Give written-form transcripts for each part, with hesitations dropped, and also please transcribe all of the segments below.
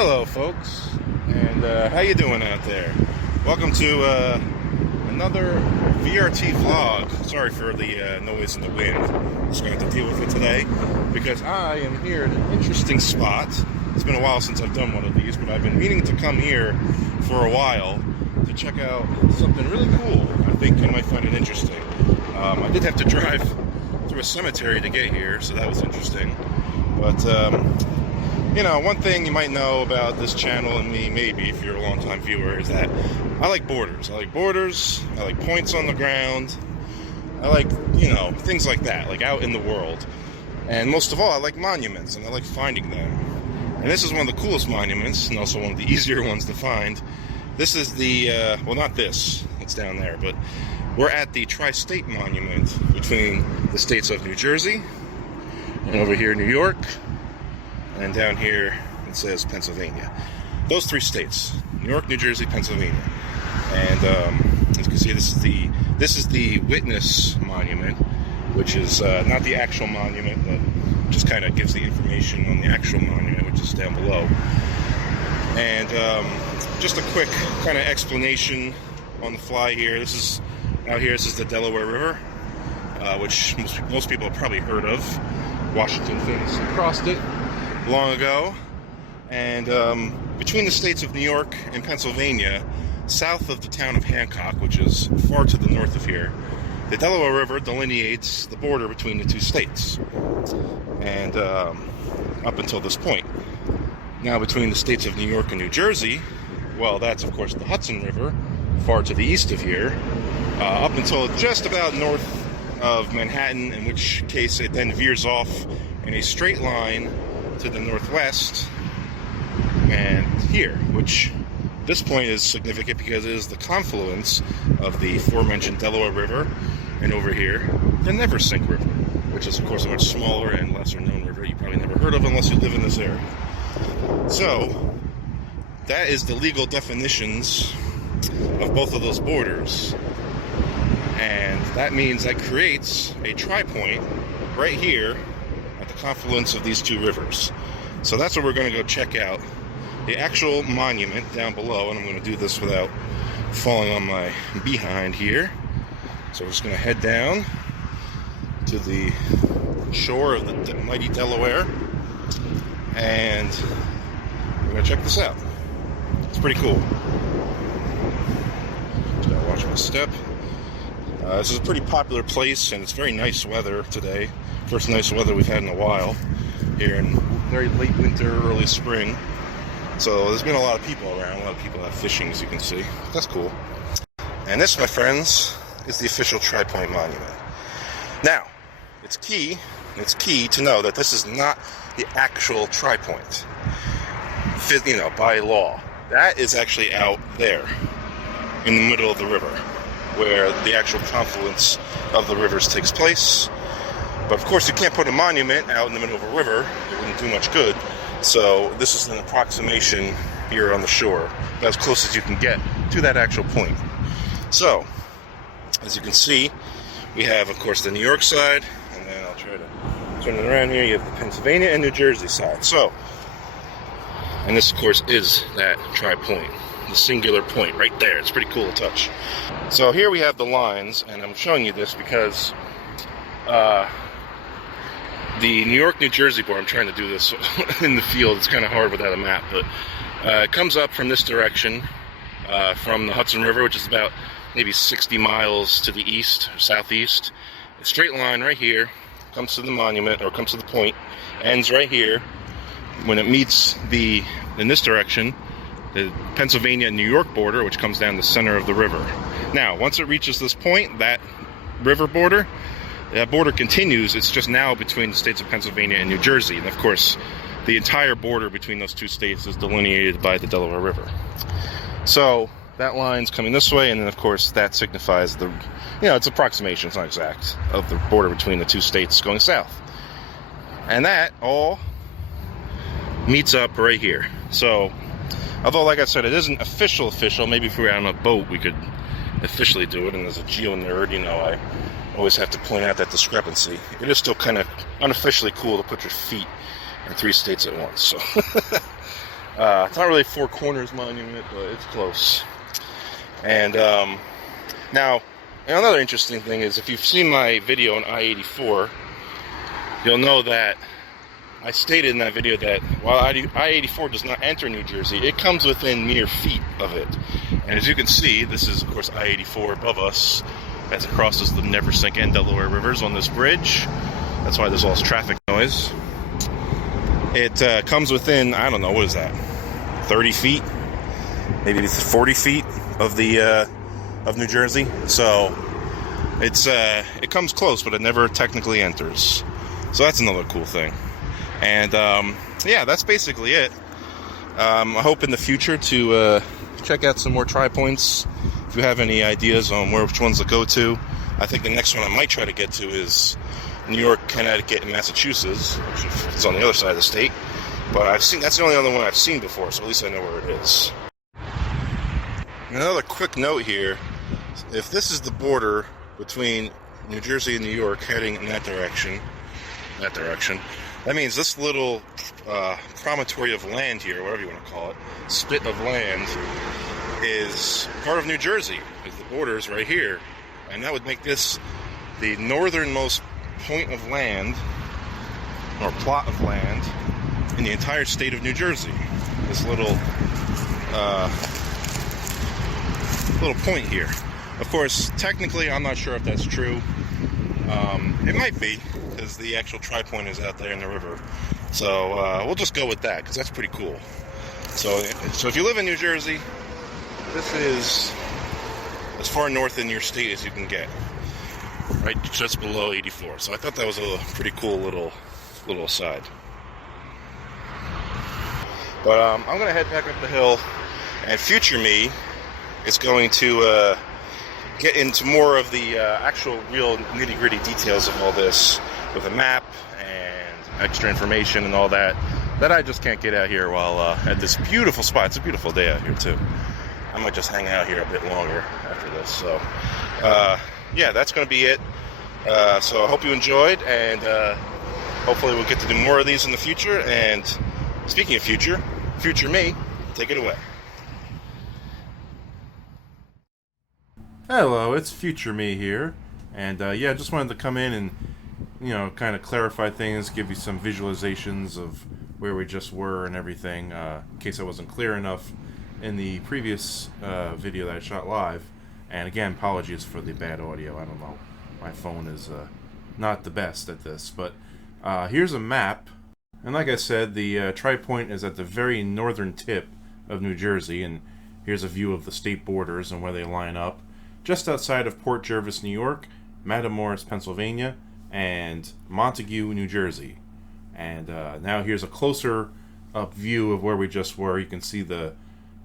Hello folks, and how you doing out there? Welcome to another VRT vlog. Sorry for the noise and the wind. Just going to have to deal with it today because I am here at an interesting spot. It's been a while since I've done one of these, but I've been meaning to come here for a while to check out something really cool. I think you might find it interesting. I did have to drive through a cemetery to get here, so that was interesting. But you know, one thing you might know about this channel and me, maybe if you're a long-time viewer, is that I like borders. I like borders, I like points on the ground, I like, you know, things like that, like out in the world. And most of all, I like monuments, and I like finding them. And this is one of the coolest monuments, and also one of the easier ones to find. This is the, well, not this, it's down there, but we're at the Tri-State Monument between the states of New Jersey, and over here, New York, and down here it says Pennsylvania. Those three states: New York, New Jersey, Pennsylvania. And as you can see, this is the witness monument, which is not the actual monument, but just kind of gives the information on the actual monument, which is down below. And just a quick kind of explanation on the fly here. This is out here. This is the Delaware River, which most people have probably heard of. Washington famously crossed it long ago. And between the states of New York and Pennsylvania, south of the town of Hancock, which is far to the north of here, the Delaware River delineates the border between the two states. And up until this point. Now, between the states of New York and New Jersey, well, that's of course the Hudson River, far to the east of here, up until just about north of Manhattan, in which case it then veers off in a straight line to the northwest, and here, which this point is significant because it is the confluence of the aforementioned Delaware River, and over here, the Neversink River, which is of course a much smaller and lesser known river you probably never heard of unless you live in this area. So, that is the legal definitions of both of those borders. And that means that creates a tripoint right here at the confluence of these two rivers. So that's what we're going to go check out. The actual monument down below, and I'm going to do this without falling on my behind here. So we're just going to head down to the shore of the mighty Delaware, and we're going to check this out. It's pretty cool. Just got to watch my step. This is a pretty popular place, and it's very nice weather today. First nice weather we've had in a while here in very late winter, early spring. So there's been a lot of people around. A lot of people out fishing, as you can see. That's cool. And this, my friends, is the official Tripoint Monument. Now, it's key to know that this is not the actual Tripoint, you know, by law. That is actually out there in the middle of the river, where the actual confluence of the rivers takes place. But of course you can't put a monument out in the middle of a river. It wouldn't do much good. So this is an approximation here on the shore, as close as you can get to that actual point. So, as you can see, we have, of course, the New York side, and then I'll try to turn it around here. You have the Pennsylvania and New Jersey side. So, and this, of course, is that tri-point. The singular point right there. It's pretty cool to touch. So here we have the lines, and I'm showing you this because the New York, New Jersey border, I'm trying to do this in the field. It's kind of hard without a map, but it comes up from this direction, from the Hudson River, which is about maybe 60 miles to the east or southeast. A straight line right here comes to the monument, or comes to the point, ends right here. When it meets in this direction, the Pennsylvania and New York border, which comes down the center of the river. Now, once it reaches this point, that river border, that border continues. It's just now between the states of Pennsylvania and New Jersey. And of course, the entire border between those two states is delineated by the Delaware River. So that line's coming this way, and then of course that signifies the, you know, it's approximation, it's not exact, of the border between the two states going south. And that all meets up right here. So, although, like I said, it isn't official, maybe if we were on a boat, we could officially do it, and as a geo nerd, you know, I always have to point out that discrepancy. It is still kind of unofficially cool to put your feet in three states at once. So, It's not really Four Corners Monument, but it's close. And now, another interesting thing is, if you've seen my video on I-84, you'll know that I stated in that video that while I-84 does not enter New Jersey, it comes within mere feet of it. And as you can see, this is, of course, I-84 above us as it crosses the Neversink and Delaware rivers on this bridge. That's why there's all this traffic noise. It comes within, I don't know, what is that, 30 feet? Maybe it's 40 feet of the of New Jersey. So it comes close, but it never technically enters. So that's another cool thing. And yeah, that's basically it. I hope in the future to check out some more Tripoints. If you have any ideas on which ones to go to, I think the next one I might try to get to is New York, Connecticut, and Massachusetts, which is on the other side of the state. But that's the only other one I've seen before, so at least I know where it is. Another quick note here: if this is the border between New Jersey and New York, heading in that direction, that means this little promontory of land here, whatever you want to call it, spit of land, is part of New Jersey. Because the border is right here, and that would make this the northernmost point of land, or plot of land, in the entire state of New Jersey. This little point here. Of course, technically, I'm not sure if that's true. It might be, because the actual Tripoint is out there in the river. So we'll just go with that, because that's pretty cool. So if you live in New Jersey, this is as far north in your state as you can get, right just below 84. So I thought that was a pretty cool little aside. But I'm going to head back up the hill, and future me is going to get into more of the actual real nitty-gritty details of all this with a map and extra information and all that I just can't get out here while at this beautiful spot. It's a beautiful day out here too. I might just hang out here a bit longer after this. So yeah, that's going to be it. So I hope you enjoyed, and hopefully we'll get to do more of these in the future. And speaking of future me, take it away. Hello, it's future me here, and yeah, just wanted to come in and kind of clarify things, give you some visualizations of where we just were and everything, in case I wasn't clear enough in the previous video that I shot live. And again, apologies for the bad audio. I don't know, my phone is not the best at this, but here's a map, and like I said, the Tripoint is at the very northern tip of New Jersey, and here's a view of the state borders and where they line up. Just outside of Port Jervis, New York, Matamoros, Pennsylvania, and Montague, New Jersey. And now here's a closer up view of where we just were. You can see the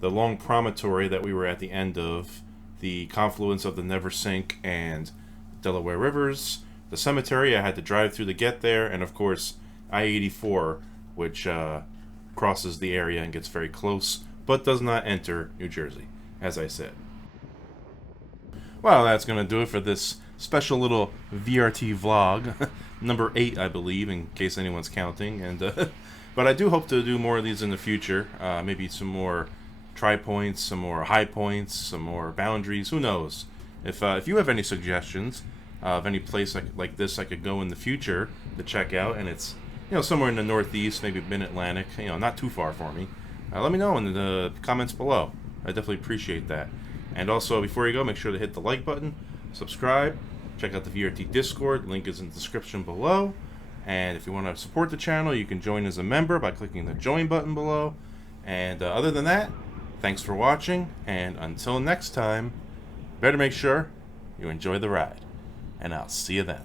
long promontory that we were at the end of, the confluence of the Neversink and Delaware rivers, the cemetery I had to drive through to get there, and of course I-84, which crosses the area and gets very close, but does not enter New Jersey, as I said. Well, that's going to do it for this special little VRT vlog, number 8, I believe, in case anyone's counting. And but I do hope to do more of these in the future. Maybe some more Tripoints, some more high points, some more boundaries. Who knows? If you have any suggestions of any place like this I could go in the future to check out, and it's somewhere in the Northeast, maybe Mid-Atlantic, not too far for me, let me know in the comments below. I definitely appreciate that. And also, before you go, make sure to hit the like button, subscribe, check out the VRT Discord, link is in the description below. And if you want to support the channel, you can join as a member by clicking the join button below. And other than that, thanks for watching, and until next time, better make sure you enjoy the ride. And I'll see you then.